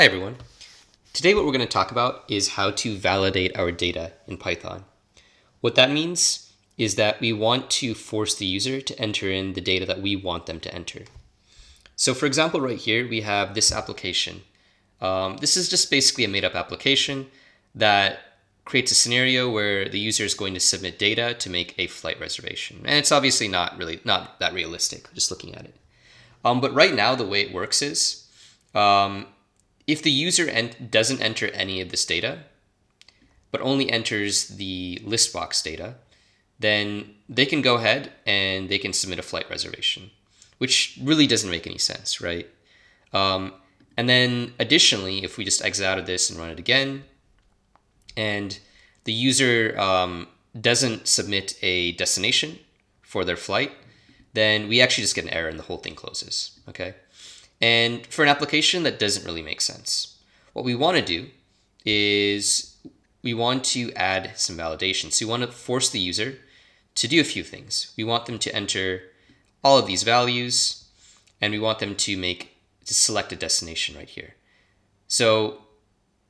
Hi everyone. Today what we're going to talk about is how to validate our data in Python. What that means is that we want to force the user to enter in the data that we want them to enter. So for example, right here we have this application. This is just basically a made-up application that creates a scenario where the user is going to submit data to make a flight reservation. And it's obviously not that realistic, just looking at it. But right now the way it works is if the user doesn't enter any of this data, but only enters the Listbox data, then they can go ahead and they can submit a flight reservation, which really doesn't make any sense, right? And then additionally, if we just exit out of this and run it again, and the user doesn't submit a destination for their flight, then we actually just get an error and the whole thing closes, okay? And for an application, that doesn't really make sense. What we want to do is we want to add some validation. So we want to force the user to do a few things. We want them to enter all of these values, and we want them to select a destination right here. So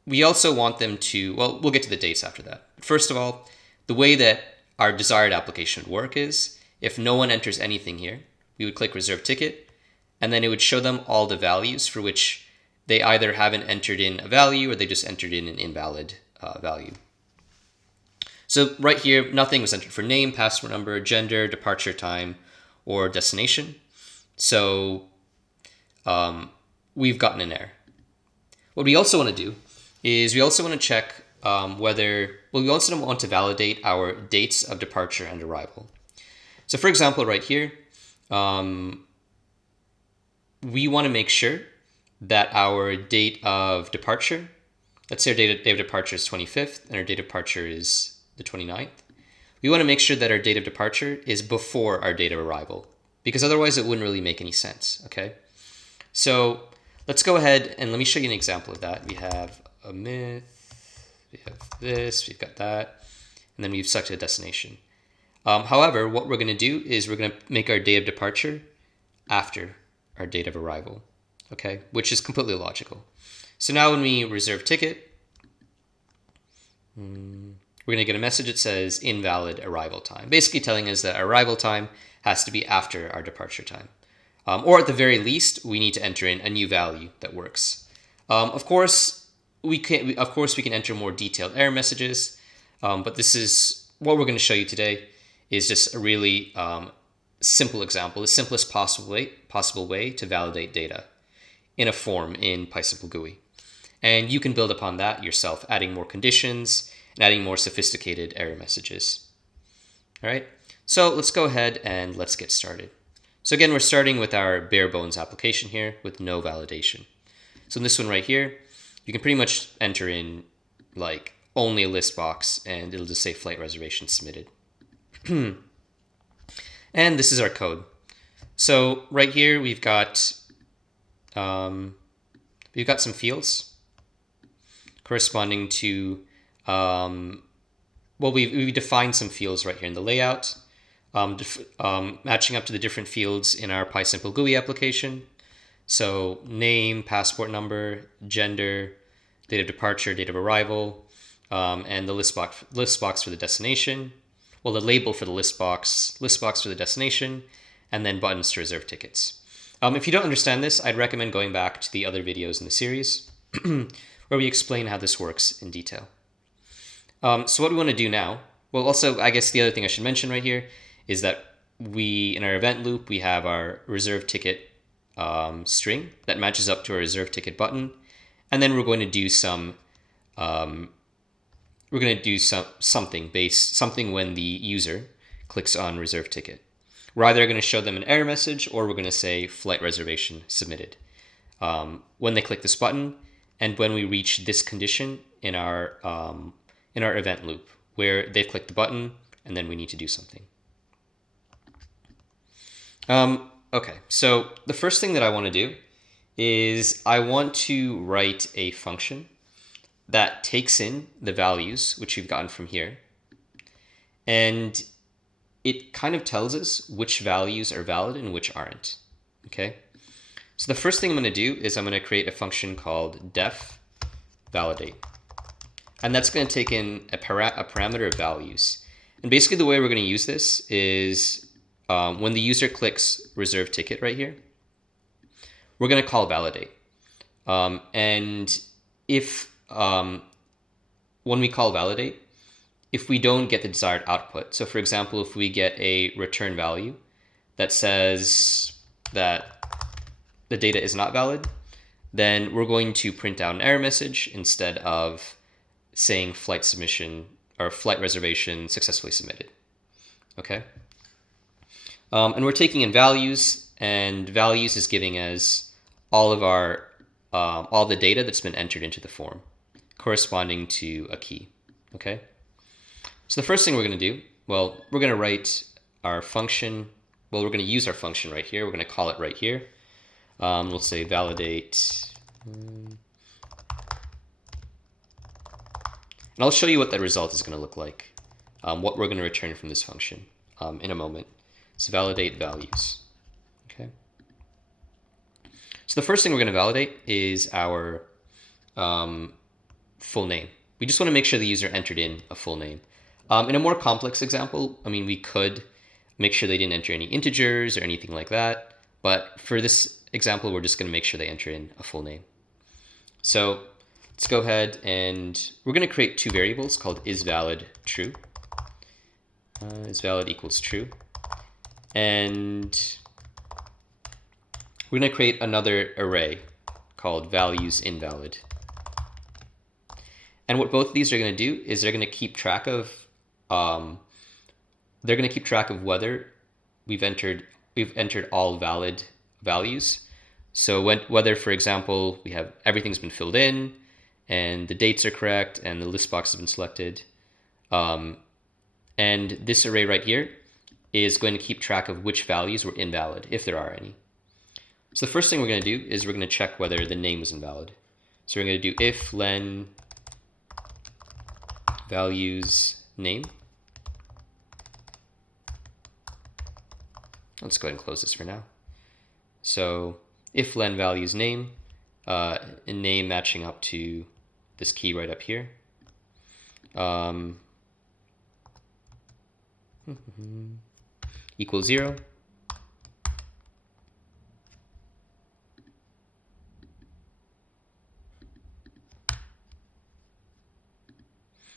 we also want them to, well, we'll get to the dates after that. But first of all, the way that our desired application would work is if no one enters anything here, we would click reserve ticket, and then it would show them all the values for which they either haven't entered in a value or they just entered in an invalid value. So right here, nothing was entered for name, passport number, gender, departure time, or destination. So we've gotten an error. What we also want to do is we also want to check we also want to validate our dates of departure and arrival. So for example, right here, we want to make sure that our date of departure, let's say our date of departure is 25th and our date of departure is the 29th. We want to make sure that our date of departure is before our date of arrival, because otherwise it wouldn't really make any sense, okay? So let's go ahead and let me show you an example of that. We have a myth, we have this, we've got that, and then we've selected a destination. However, what we're going to do is we're going to make our date of departure after our date of arrival, okay, which is completely logical. So now when we reserve ticket, we're going to get a message that says invalid arrival time, basically telling us that our arrival time has to be after our departure time. Or at the very least, we need to enter in a new value that works. Of course, we can enter more detailed error messages, but this is what we're going to show you today is just a really simple example, the simplest possible way to validate data in a form in PySimpleGUI. And you can build upon that yourself, adding more conditions and adding more sophisticated error messages. All right, so let's go ahead and let's get started. So again, we're starting with our bare bones application here with no validation. So in this one right here, you can pretty much enter in like only a list box and it'll just say flight reservation submitted. And this is our code. So right here we've got some fields corresponding to we defined some fields right here in the layout, matching up to the different fields in our PySimpleGUI application. So name, passport number, gender, date of departure, date of arrival, and the list box for the destination. Well, the label for the list box for the destination, and then buttons to reserve tickets. If you don't understand this, I'd recommend going back to the other videos in the series where we explain how this works in detail. So what we want to do now, well, also, I guess the other thing I should mention right here is that in our event loop, we have our reserve ticket string that matches up to our reserve ticket button, and then we're going to do something when the user clicks on reserve ticket. We're either going to show them an error message or we're going to say flight reservation submitted when they click this button and when we reach this condition in our event loop where they've clicked the button and then we need to do something. Okay, so the first thing that I want to do is I want to write a function that takes in the values, which we've gotten from here, and it kind of tells us which values are valid and which aren't, okay? So the first thing I'm going to do is I'm going to create a function called def validate. And that's going to take in a parameter of values. And basically the way we're going to use this is when the user clicks reserve ticket right here, we're going to call validate. And if when we call validate, if we don't get the desired output, so for example, if we get a return value that says that the data is not valid, then we're going to print out an error message instead of saying flight submission or flight reservation successfully submitted. Okay. And we're taking in values, and values is giving us all of our all the data that's been entered into the form, corresponding to a key. Okay. So the first thing we're going to do, well, we're going to write our function. Well, we're going to use our function right here. We're going to call it right here. We'll say validate. And I'll show you what that result is going to look like, what we're going to return from this function in a moment. So validate values. Okay. So the first thing we're going to validate is our full name. We just want to make sure the user entered in a full name. In a more complex example, I mean, we could make sure they didn't enter any integers or anything like that. But for this example, we're just going to make sure they enter in a full name. So let's go ahead and we're going to create two variables called isValidTrue. IsValid equals true. And we're going to create another array called valuesInvalid. And what both of these are going to do is they're going to keep track of whether we've entered all valid values. So whether, for example, we have everything's been filled in and the dates are correct and the list box has been selected. And this array right here is going to keep track of which values were invalid, if there are any. So the first thing we're going to do is we're going to check whether the name was invalid. So we're going to do if len values name. Let's go ahead and close this for now. So if len values name, and name matching up to this key right up here. Equals 0.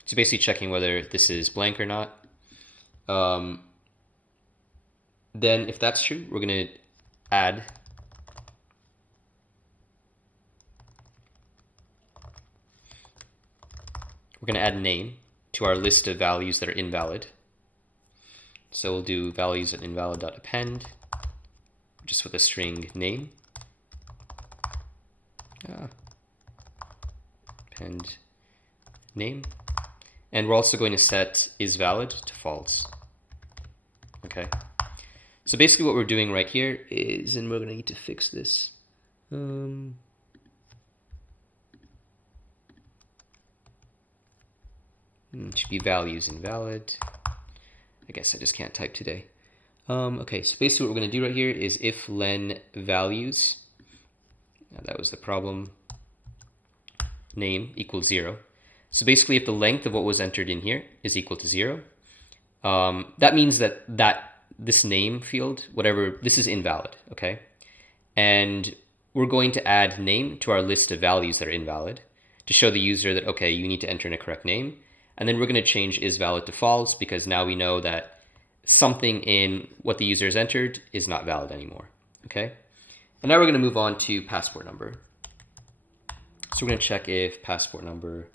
So basically checking whether this is blank or not. Then if that's true, we're going to add name to our list of values that are invalid. So we'll do values.invalid.append just with a string name. Append name. And we're also going to set isValid to false. Okay. So basically what we're doing right here is, and we're going to need to fix this. It should be values invalid. I guess I just can't type today. Okay, so basically what we're going to do right here is if len values, that was the problem, name equals 0. So basically if the length of what was entered in here is equal to 0, that means that this name field, whatever, this is invalid, okay? And we're going to add name to our list of values that are invalid to show the user that, okay, you need to enter in a correct name. And then we're going to change isValid to false because now we know that something in what the user has entered is not valid anymore, okay? And now we're going to move on to passport number. So we're going to check if passport number,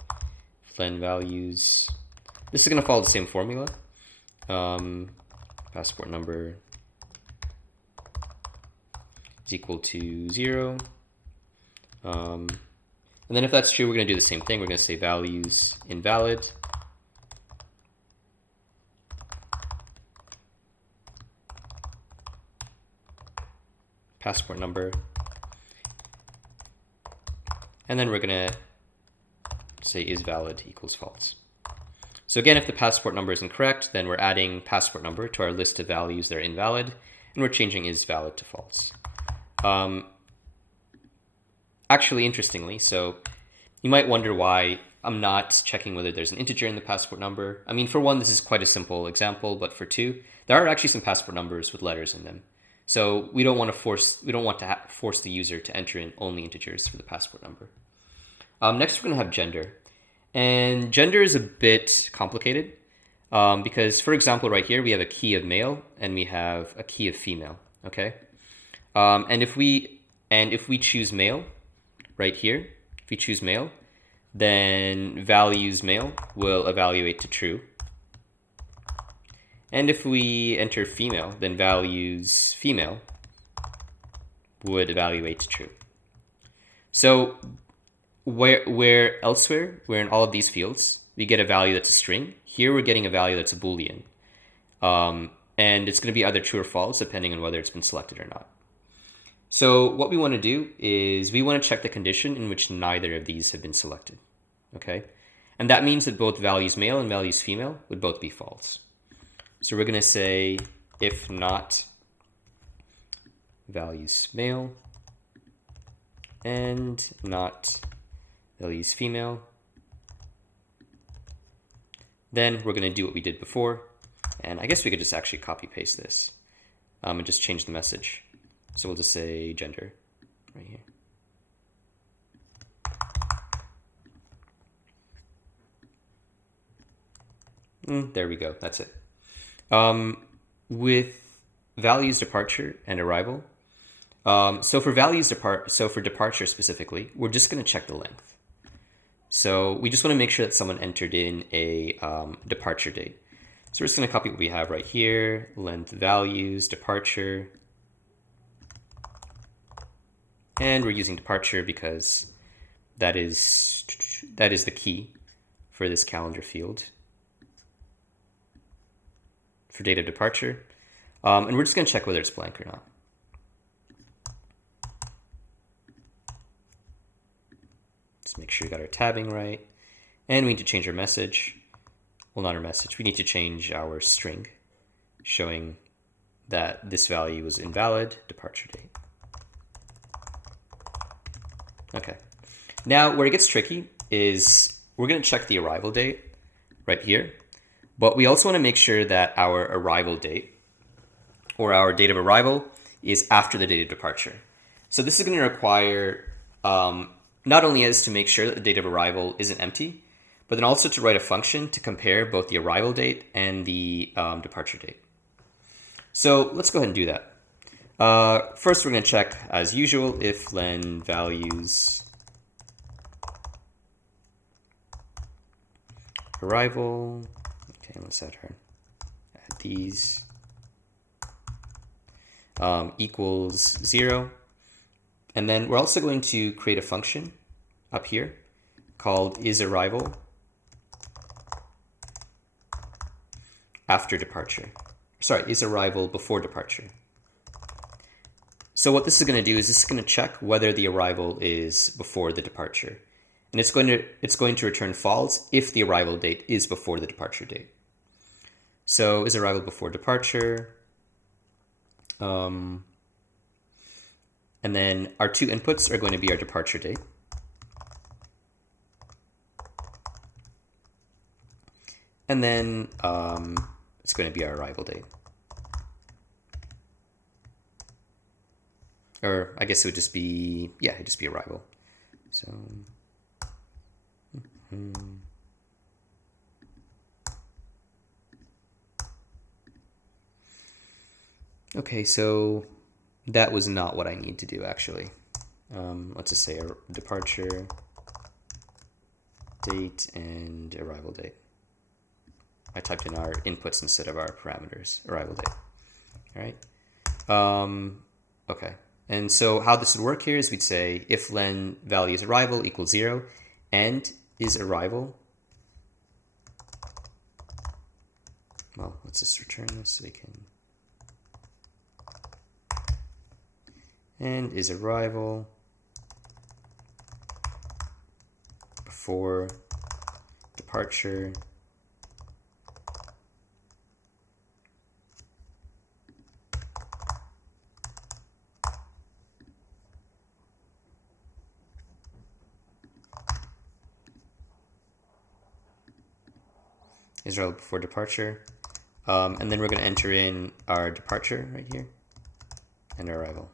len values, this is going to follow the same formula. Passport number is equal to 0. And then if that's true, we're going to do the same thing. We're going to say values invalid. Passport number. And then we're going to say isValid equals false. So again, if the passport number is incorrect, then we're adding passport number to our list of values that are invalid, and we're changing isValid to false. actually, interestingly, so you might wonder why I'm not checking whether there's an integer in the passport number. I mean, for one, this is quite a simple example, but for two, there are actually some passport numbers with letters in them. So we don't want to force the user to enter in only integers for the passport number. Next, we're going to have gender. And gender is a bit complicated because, for example, right here, we have a key of male and we have a key of female, okay? And if we choose male right here, if we choose male, then values male will evaluate to true. And if we enter female, then values female would evaluate to true. So where elsewhere, where in all of these fields, we get a value that's a string, here we're getting a value that's a Boolean. And it's going to be either true or false, depending on whether it's been selected or not. So what we want to do is we want to check the condition in which neither of these have been selected, okay? And that means that both values male and values female would both be false. So we're going to say if not values male and not values female, then we're going to do what we did before. And I guess we could just actually copy paste this and just change the message. So we'll just say gender right here. There we go. That's it. With values departure and arrival. So for departure specifically, we're just going to check the length. So we just want to make sure that someone entered in a departure date. So we're just going to copy what we have right here, length values, departure. And we're using departure because that is the key for this calendar field for date of departure. And we're just going to check whether it's blank or not. Just make sure we got our tabbing right. And we need to change our message. Well, not our message. We need to change our string showing that this value was invalid, departure date. Okay. Now, where it gets tricky is we're going to check the arrival date right here, but we also want to make sure that our arrival date or our date of arrival is after the date of departure. So this is going to require not only as to make sure that the date of arrival isn't empty, but then also to write a function to compare both the arrival date and the departure date. So let's go ahead and do that. First, we're going to check, as usual, if len values arrival. Okay, let's add these equals 0. And then we're also going to create a function up here called isArrival after departure. Sorry, isArrival before departure. So what this is going to do is this is going to check whether the arrival is before the departure. And it's going to return false if the arrival date is before the departure date. So isArrival before departure. And then our two inputs are going to be our departure date. And then it's going to be our arrival date. Or I guess it would just be, yeah, it'd just be arrival. So, okay, so that was not what I need to do actually. Let's just say a departure date and arrival date. I typed in our inputs instead of our parameters, arrival date. All right. Okay. And so how this would work here is we'd say if len values arrival equals 0 and isArrival. Well, let's just return this so we can. And isArrival before departure. is arrival before departure. And then we're going to enter in our departure right here and our arrival.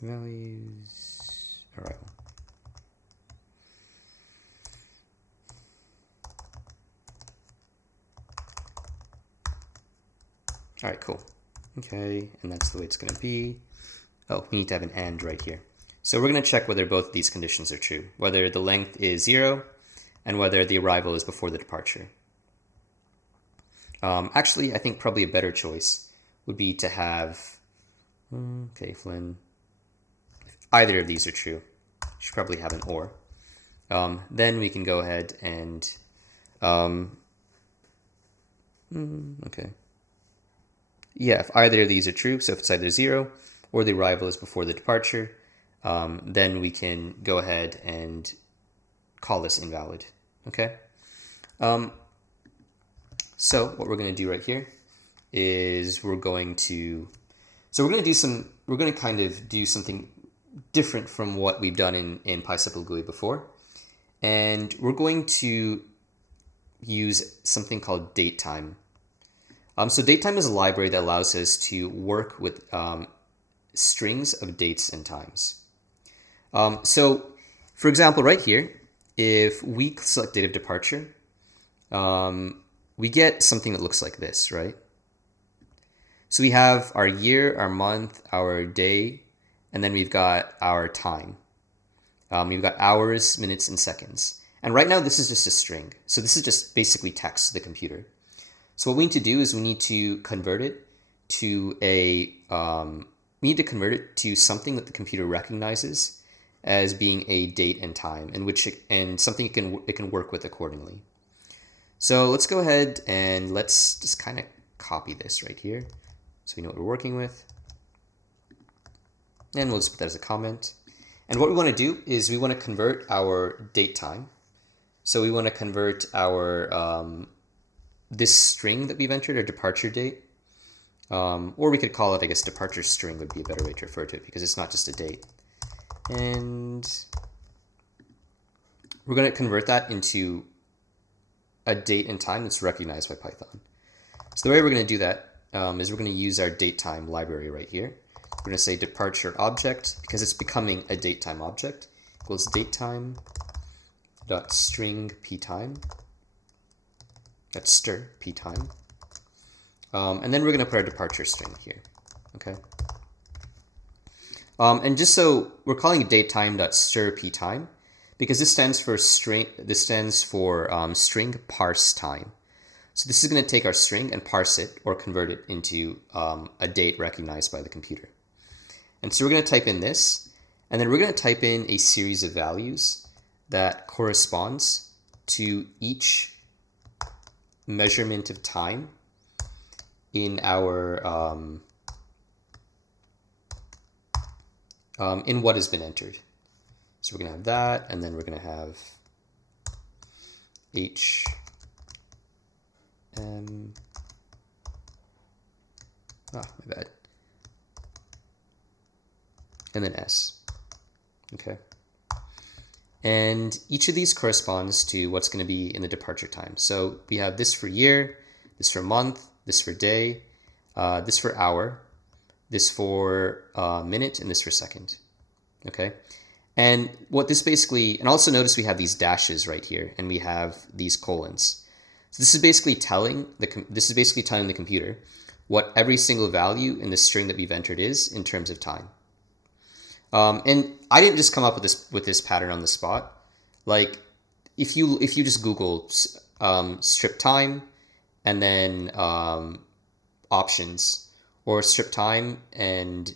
Values, arrival. All right, cool. Okay, and that's the way it's going to be. Oh, we need to have an and right here. So we're going to check whether both of these conditions are true, whether the length is 0 and whether the arrival is before the departure. Actually, I think probably a better choice would be to have, okay, Flynn, if either of these are true, you should probably have an or. Then we can go ahead and, okay. Yeah, if either of these are true, so if it's either 0 or the arrival is before the departure, then we can go ahead and call this invalid, okay? So what we're going to do right here is we're going to kind of do something different from what we've done in PySimpleGUI before. And we're going to use something called datetime. So datetime is a library that allows us to work with strings of dates and times. So for example, right here, if we select date of departure, we get something that looks like this, right? So we have our year, our month, our day, and then we've got our time. We've got hours, minutes, and seconds. And right now, this is just a string. So this is just basically text to the computer. So what we need to do is we need to convert it to something that the computer recognizes as being a date and time, and something it can work with accordingly. So let's go ahead and let's just kind of copy this right here so we know what we're working with. And we'll just put that as a comment. And what we want to do is we want to convert our date time. So we want to convert our this string that we've entered, our departure date, or we could call it, I guess, departure string would be a better way to refer to it because it's not just a date. And we're going to convert that into a date and time that's recognized by Python. So the way we're going to do that is we're going to use our datetime library right here. We're going to say departure object, because it's becoming a datetime object, equals datetime dot string ptime. That's stir ptime. And then we're going to put our departure string here. Okay. And just so we're calling it datetime.stir ptime because this stands for string. This stands for string parse time. So this is going to take our string and parse it or convert it into a date recognized by the computer. And so we're going to type in this, and then we're going to type in a series of values that corresponds to each measurement of time in our in what has been entered. So we're going to have that, and then we're going to have H M. My bad. And then S. Okay. And each of these corresponds to what's going to be in the departure time. So we have this for year, this for month, this for day, this for hour, this for minute, and this for second. Okay. And what this basically, and also notice we have these dashes right here, and we have these colons. So this is basically telling the computer what every single value in the string that we've entered is in terms of time. And I didn't just come up with this pattern on the spot. Like if you just Google strip time and then options, or strip time and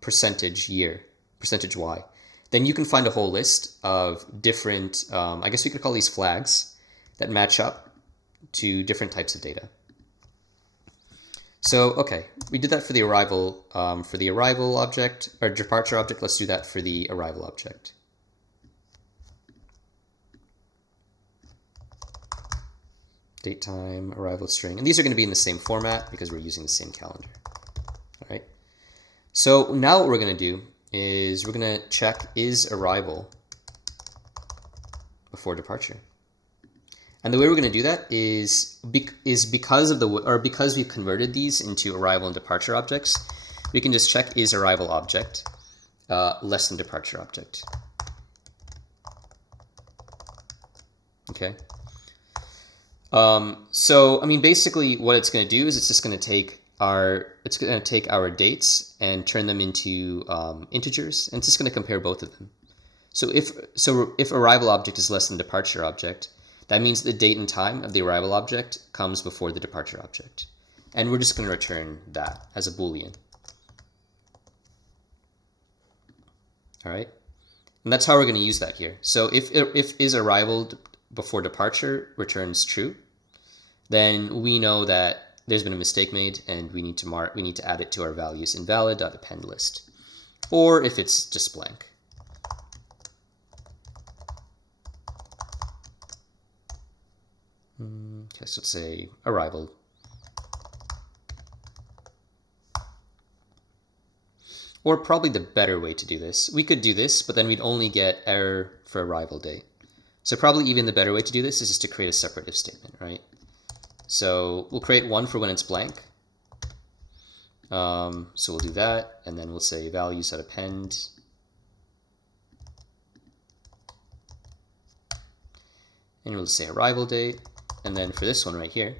percentage Y, then you can find a whole list of different, I guess we could call these flags that match up to different types of data. So, okay, we did that for the arrival object, or departure object. Let's do that for the arrival object. Date time, arrival string. And these are going to be in the same format because we're using the same calendar. All right. So now what we're going to do is we're going to check is arrival before departure. And the way we're going to do that is because we've converted these into arrival and departure objects, we can just check is arrival object less than departure object. Okay. So I mean, basically, what it's going to do is it's just going to take our dates and turn them into integers, and it's just going to compare both of them. So if arrival object is less than departure object, that means the date and time of the arrival object comes before the departure object, and we're just going to return that as a Boolean. All right, and that's how we're going to use that here. So if is arrival before departure returns true, then we know that there's been a mistake made, and we need to add it to our values invalid.append list, or if it's just blank. Okay, so let's say arrival. Or probably the better way to do this, we could do this, but then we'd only get error for arrival date. So probably even the better way to do this is just to create a separate if statement, right? So we'll create one for when it's blank. So we'll do that, and then we'll say values.append. And we'll say arrival date. And then for this one right here,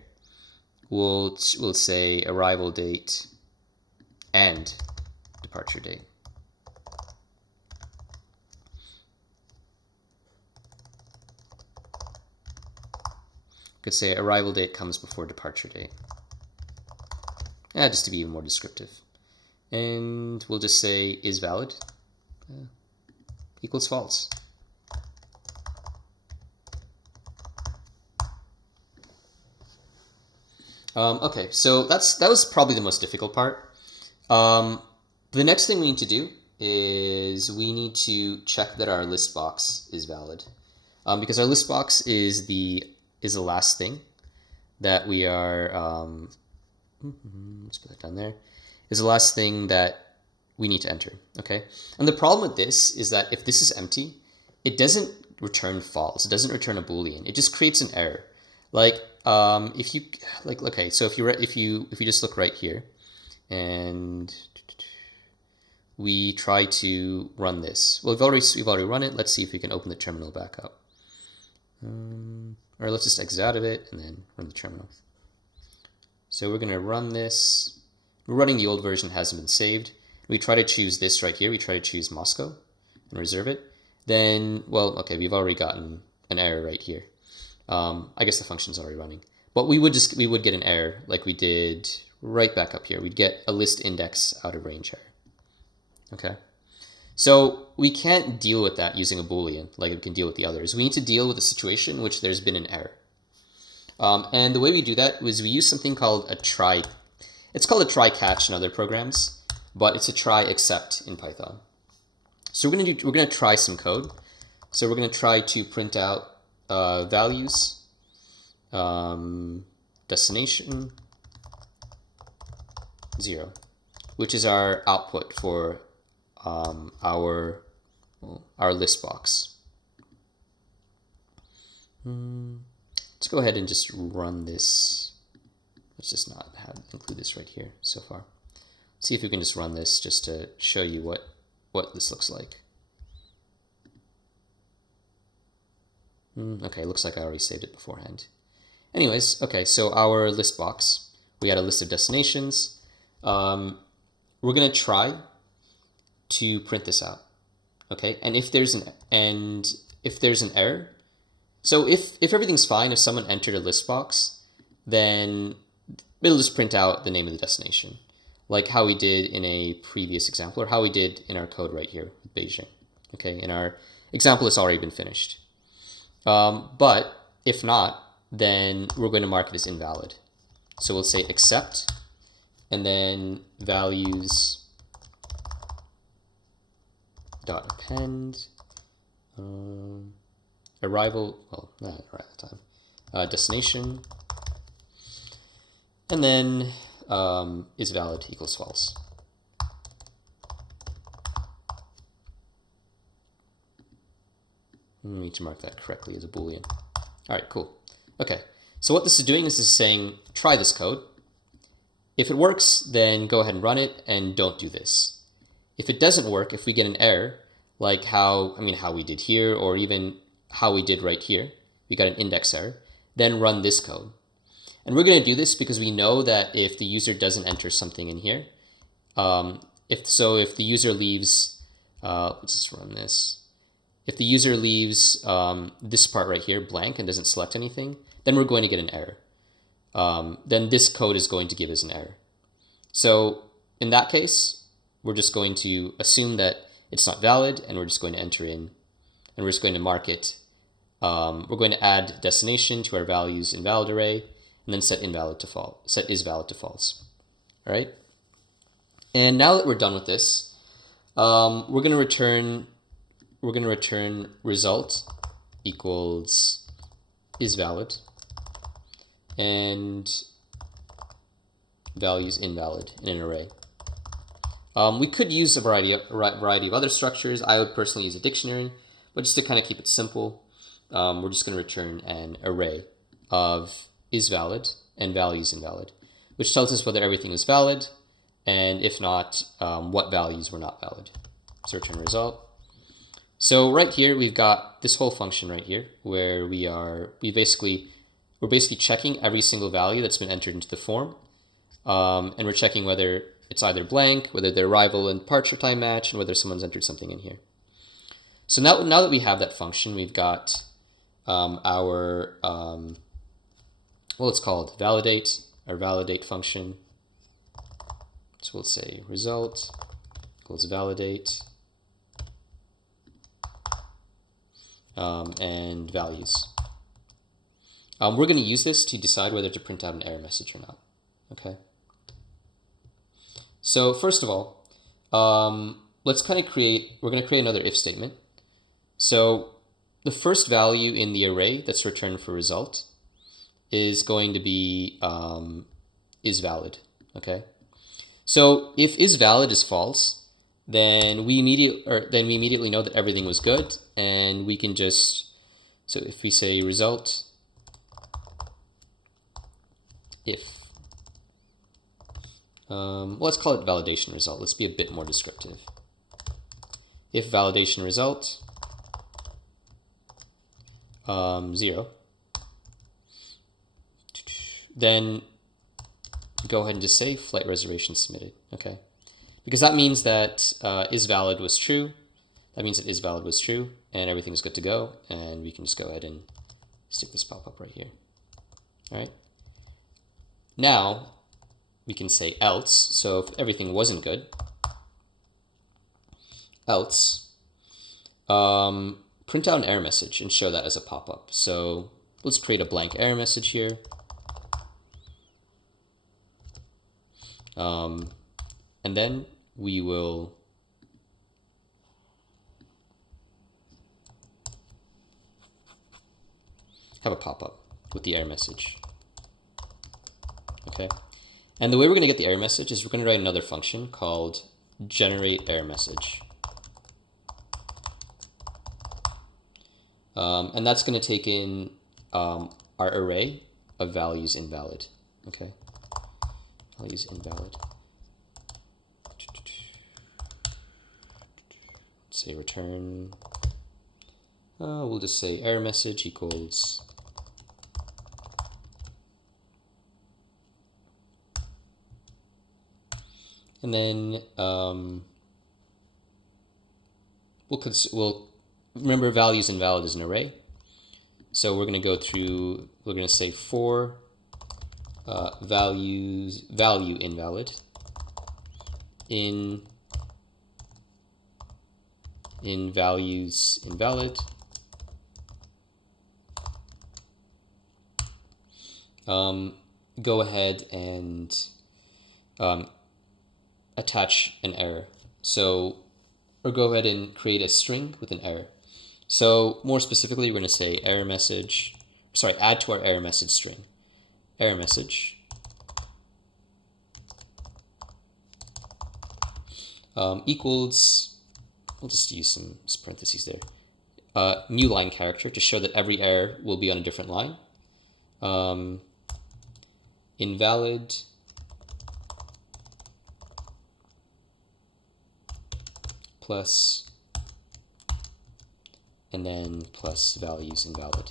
we'll say arrival date and departure date. Could say arrival date comes before departure date. Just to be even more descriptive. And we'll just say is valid equals false. Okay, so that was probably the most difficult part. The next thing we need to do is we need to check that our list box is valid, because our list box is the last thing that we are. Let's put that down there. Is the last thing that we need to enter. Okay, and the problem with this is that if this is empty, it doesn't return false. It doesn't return a Boolean. It just creates an error. Like if you okay, so if you just look right here, and we try to run this. Well, we've already run it. Let's see if we can open the terminal back up. Or let's just exit out of it and then run the terminal. So we're going to run this. We're running the old version, hasn't been saved. We try to choose this right here. We try to choose Moscow and reserve it. Then, well, okay, we've already gotten an error right here. I guess the function's already running. But we would get an error like we did right back up here. We'd get a list index out of range error. Okay. So we can't deal with that using a Boolean like we can deal with the others. We need to deal with a situation in which there's been an error. And the way we do that was we use something called a try. It's called a try catch in other programs, but it's a try except in Python. So we're gonna try some code. So we're gonna try to print out values, destination 0, which is our output for our list box. Let's go ahead and just run this. Let's just not include this right here so far. See if we can just run this just to show you what this looks like. Okay, looks like I already saved it beforehand. Anyways, okay, so our list box, we had a list of destinations. We're gonna try to print this out. Okay, and if there's an error, so if everything's fine, if someone entered a list box, then it'll just print out the name of the destination, like how we did in a previous example, or how we did in our code right here with Beijing. Okay, in our example, it's already been finished. But if not, then we're going to mark it as invalid. So we'll say except, and then values dot append arrival, well, not right at the time, destination, and then is valid equals false. I need to mark that correctly as a Boolean. All right, cool. Okay, so what this is doing is saying, try this code. If it works, then go ahead and run it and don't do this. If it doesn't work, if we get an error, like how we did here, or even how we did right here, we got an index error, then run this code. And we're going to do this because we know that if the user doesn't enter something in here, if the user leaves, let's just run this. If the user leaves this part right here blank and doesn't select anything, then we're going to get an error. Then this code is going to give us an error. So in that case, we're just going to assume that it's not valid, and we're just going to enter in, and we're just going to mark it. We're going to add destination to our values invalid array, and then set is valid to false. All right. And now that we're done with this, we're going to return result equals is valid, and values invalid in an array. We could use a variety of other structures. I would personally use a dictionary, but just to kind of keep it simple, we're just going to return an array of is valid and values invalid, which tells us whether everything was valid, and if not, what values were not valid. So return result. So right here we've got this whole function right here where we're basically checking every single value that's been entered into the form, and we're checking whether it's either blank, whether they're arrival and departure time match, and whether someone's entered something in here. So now that we have that function, we've got our it's called validate, our validate function. So we'll say result equals validate and values. We're going to use this to decide whether to print out an error message or not. Okay. So first of all, we're going to create another if statement. So the first value in the array that's returned for result is going to be is valid. Okay. So if is valid is false, then we immediately know that everything was good, and we can just, so if we say result if, let's call it validation result. Let's be a bit more descriptive. If validation result 0, then go ahead and just say flight reservation submitted. Okay, because that means that is valid was true. That means that is valid was true, and everything is good to go. And we can just go ahead and stick this pop-up right here. All right. Now we can say else. So if everything wasn't good, else, print out an error message and show that as a pop-up. So let's create a blank error message here. And then we will have a pop-up with the error message. Okay. And the way we're going to get the error message is we're going to write another function called generate error message. And that's going to take in our array of values invalid. Okay. Values invalid. Say return. We'll just say error message equals and then we'll remember values invalid is an array. So we're going to go through, we're going to say for value invalid in values invalid go ahead and attach an error. So or go ahead and create a string with an error. So more specifically, we're going to say error message, add to our error message string. Error message equals, we'll just use some parentheses there, new line character to show that every error will be on a different line. Invalid plus, and then plus values invalid,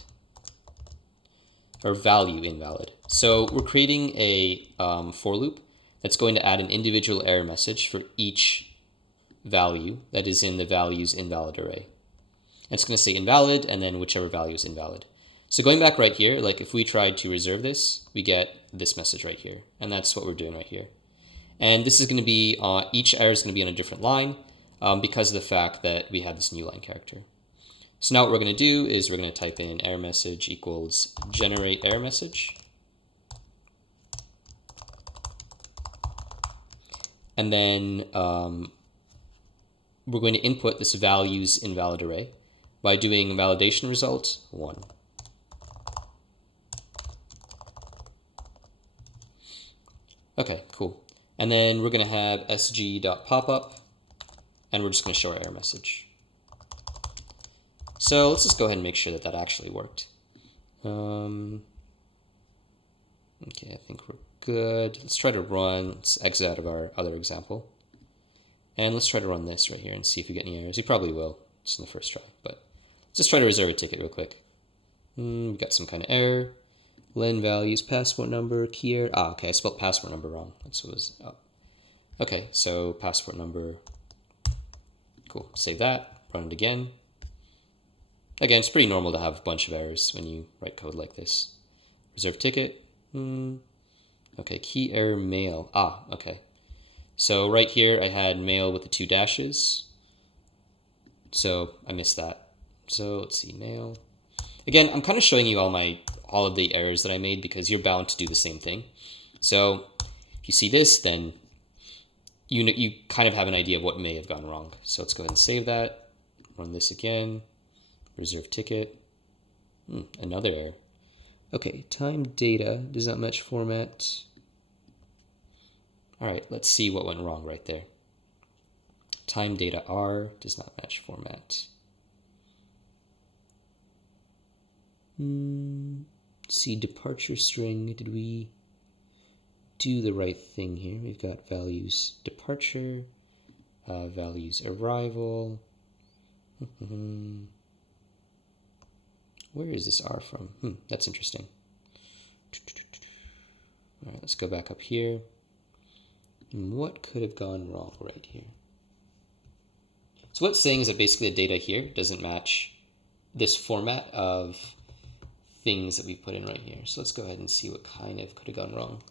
or value invalid. So we're creating a for loop that's going to add an individual error message for each value that is in the values invalid array. It's going to say invalid and then whichever value is invalid. So going back right here, like if we tried to reserve this, we get this message right here. And that's what we're doing right here. And this is going to be, each error is going to be on a different line because of the fact that we have this new line character. So now what we're going to do is we're going to type in error message equals generate error message. And then we're going to input this values invalid array by doing validation result 1. Okay, cool. And then we're going to have sg.popup, and we're just going to show our error message. So let's just go ahead and make sure that that actually worked. Okay, I think we're good. Let's try to run. Let's exit out of our other example. And let's try to run this right here and see if we get any errors. We probably will, just in the first try. But let's just try to reserve a ticket real quick. We got some kind of error. Len values, passport number, key error. Ah, okay, I spelled passport number wrong. That's what was up. Okay, so passport number. Cool, save that, run it again. Again, it's pretty normal to have a bunch of errors when you write code like this. Reserve ticket. Okay, key error mail. Ah, okay. So right here I had mail with the 2 dashes. So I missed that. So let's see, mail. Again, I'm kind of showing you all of the errors that I made because you're bound to do the same thing. So if you see this, then you kind of have an idea of what may have gone wrong. So let's go ahead and save that. Run this again. Reserve ticket. Another error. Okay, time data does not match format. All right, let's see what went wrong right there. Time data R does not match format. See, departure string, did we do the right thing here? We've got values departure, values arrival. Where is this R from? That's interesting. All right, let's go back up here. What could have gone wrong right here? So what's saying is that basically the data here doesn't match this format of things that we've put in right here. So let's go ahead and see what kind of could have gone wrong.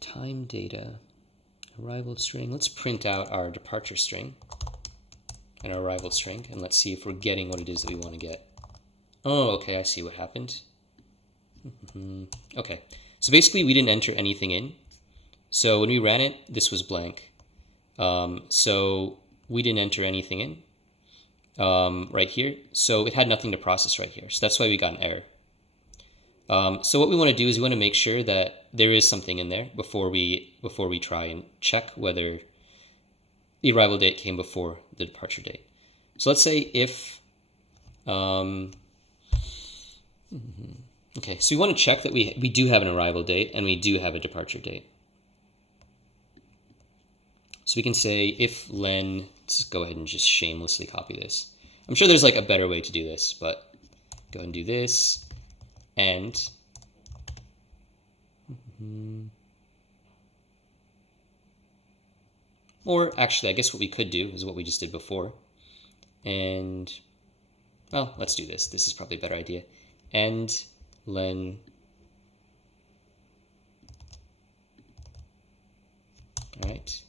Time data, arrival string. Let's print out our departure string and our arrival string, and let's see if we're getting what it is that we want to get. Oh, okay, I see what happened. Okay, so basically we didn't enter anything in. So when we ran it, this was blank. So we didn't enter anything in right here. So it had nothing to process right here. So that's why we got an error. So what we want to do is we want to make sure that there is something in there before we try and check whether the arrival date came before the departure date. So let's say if okay, so we want to check that we do have an arrival date and we do have a departure date. So we can say if len, let's go ahead and just shamelessly copy this. I'm sure there's like a better way to do this, but go ahead and do this. And or actually, I guess what we could do is what we just did before. And well, let's do this. This is probably a better idea. And len all right.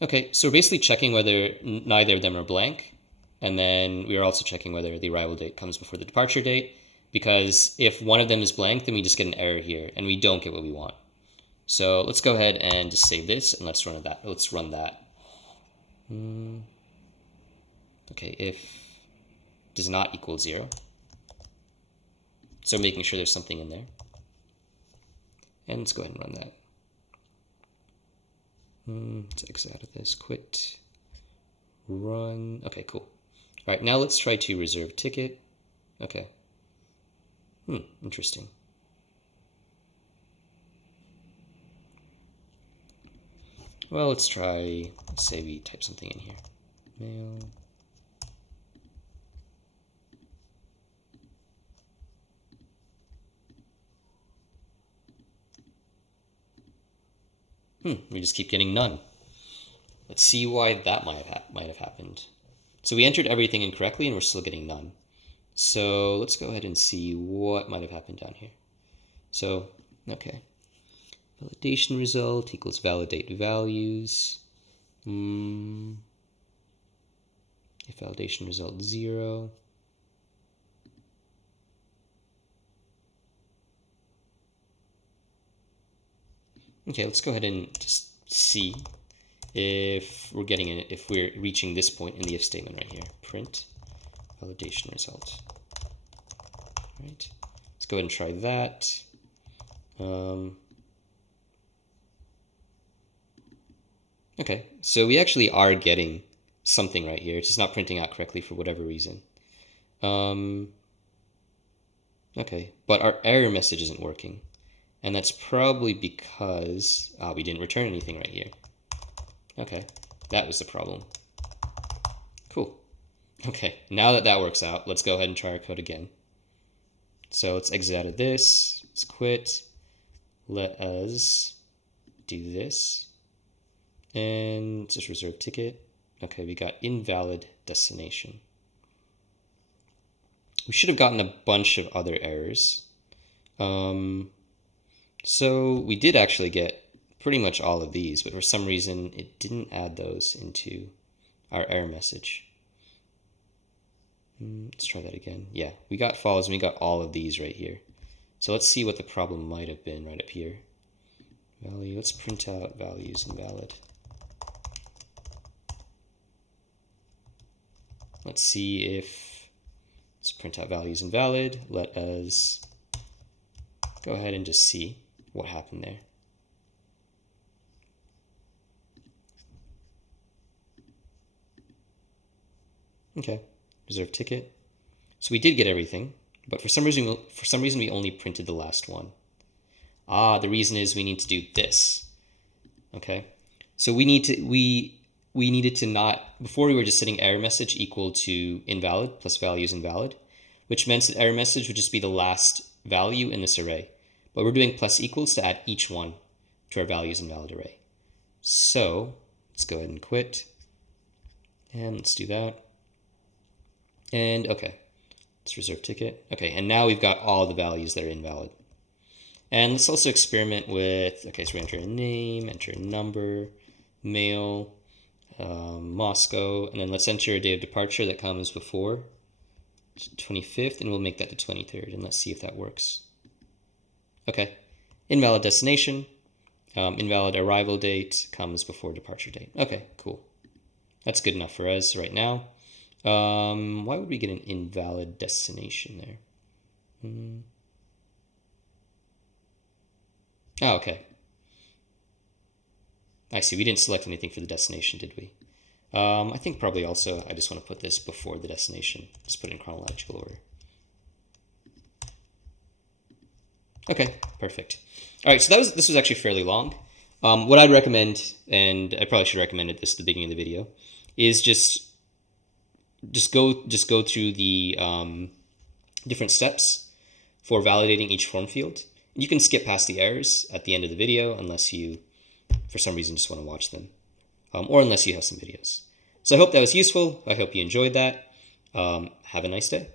Okay, so we're basically checking whether neither of them are blank. And then we are also checking whether the arrival date comes before the departure date, because if one of them is blank, then we just get an error here and we don't get what we want. So let's go ahead and just save this and let's run that. Okay, if does not equal 0. So making sure there's something in there. And let's go ahead and run that. Let's exit out of this, quit, run. Okay, cool. All right, now let's try to reserve ticket. Okay. Interesting. Well, let's try, let's say we type something in here. Mail. We just keep getting none. Let's see why that might have happened. So we entered everything incorrectly and we're still getting none. So let's go ahead and see what might have happened down here. So, okay. Validation result equals validate values. If validation result 0. Okay, let's go ahead and just see if we're getting it, if we're reaching this point in the if statement right here. Print validation result. All right, let's go ahead and try that. Okay, so we actually are getting something right here. It's just not printing out correctly for whatever reason. Okay, but our error message isn't working. And that's probably because we didn't return anything right here. Okay, that was the problem. Cool. Okay, now that that works out, let's go ahead and try our code again. So let's exit out of this. Let's quit. Let us do this. And let's just reserve ticket. Okay, we got invalid destination. We should have gotten a bunch of other errors. So we did actually get pretty much all of these, but for some reason it didn't add those into our error message. Let's try that again. Yeah, we got false and we got all of these right here. So let's see what the problem might have been right up here. Value, let's print out values invalid. Let's see if, let's print out values invalid. Let us go ahead and just see what happened there. Okay, reserve ticket. So we did get everything, but for some reason we only printed the last one. The reason is we need to do this. Okay, so we needed to not, before we were just setting error message equal to invalid plus values invalid, which meant that error message would just be the last value in this array. But we're doing plus equals to add each one to our values invalid array. So let's go ahead and quit. And let's do that. And okay, let's reserve ticket. Okay, and now we've got all the values that are invalid. And let's also experiment with, okay, so we enter a name, enter a number, mail, Moscow, and then let's enter a day of departure that comes before 25th, and we'll make that the 23rd, and let's see if that works. Okay, invalid destination, invalid arrival date comes before departure date. Okay, cool. That's good enough for us right now. Why would we get an invalid destination there? Oh, okay. I see, we didn't select anything for the destination, did we? I think probably also I just want to put this before the destination. Just put it in chronological order. Okay, perfect. All right, so this was actually fairly long. What I'd recommend, and I probably should have recommended this at the beginning of the video, is just go through the different steps for validating each form field. You can skip past the errors at the end of the video unless you, for some reason, just want to watch them, or unless you have some videos. So I hope that was useful. I hope you enjoyed that. Have a nice day.